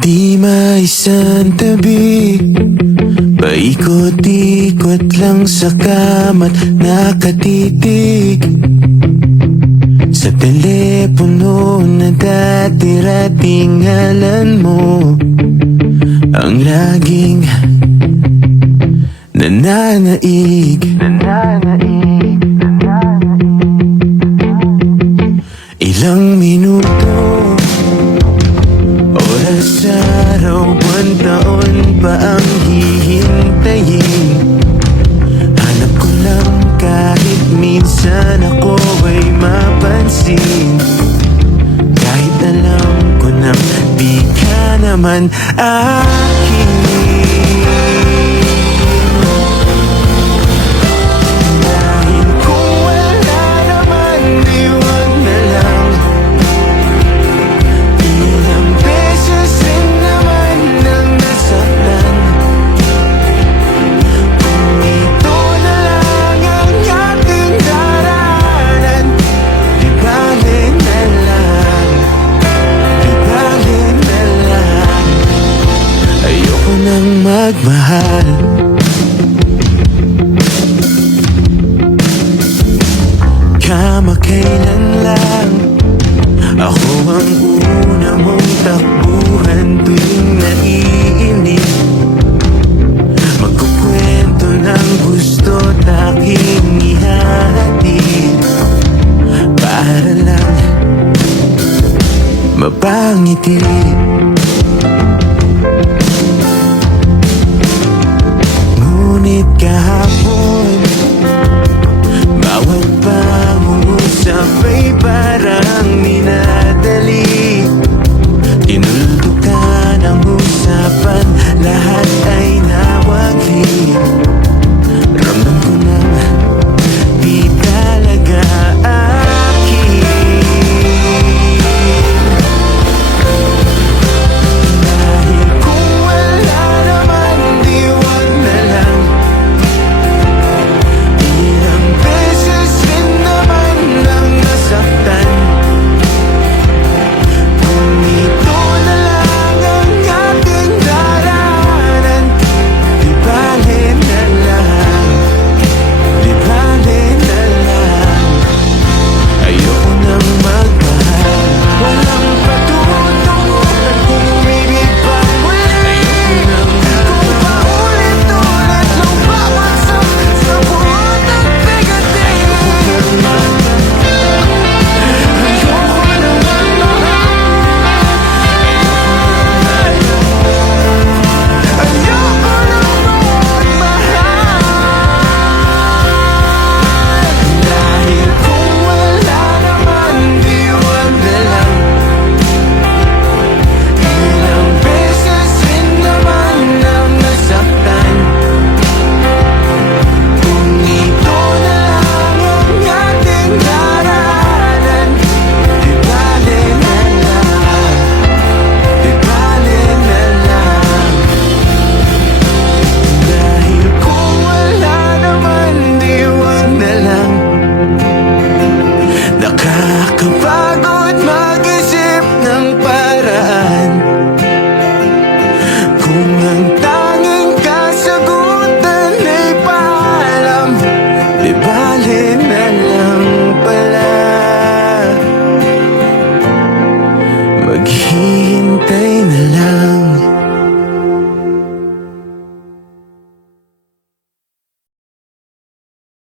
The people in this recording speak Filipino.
Di maisan tabi, paikot-ikot lang sa kama't nakatitig sa telepono na dati-rating ngalan mo ang laging nananaig. Ilang minuto, oras, araw, buwan, taon pa ang hihintayin. Hanap ko lang kahit minsan ako ay mapansin, kahit alam ko nang di ka naman akin. Dahil kung wala naman, di wag na lang. Ilang beses rin naman nang nasaktan. Kung ito na lang ang ating daraanan, di bale na lang, di bale na lang. Ayoko nang magmahal. Kamakailan lang ako ang una mong takbuhan tuwing naiinip. Magkukwento ng gusto't aking ihahatid para lang mapangiti. Ngunit kahapon, bawat pangungusap ay parang minadali. Tinuldukan ang usapan, lahat ay nawagli. Ramdam ko nang di talaga akin. Dahil kung wala naman, di wag na lang. Ilang beses rin naman nang nasaktan. Kung ito na lang ang ating daraanan, di bale na lang, di bale na lang. Ayoko nang magmahal, walang patutungo at kung umibig pa uli. Ayoko nang kung paulit-ulit lang bawat sa buwan at bigatin. Ayoko nang dahil kung wala naman, di wag na lang. Ilang beses rin naman nang nasaktan. Kung ito na lang ang ating daraanan, di bale na lang, di bale na lang. Dahil kung wala naman, di wag na lang. Nakakapagod mag-isip ng paraan, kung ang tanging kasagutan ay paalam, di bale na lang pala. Maghihintay na lang.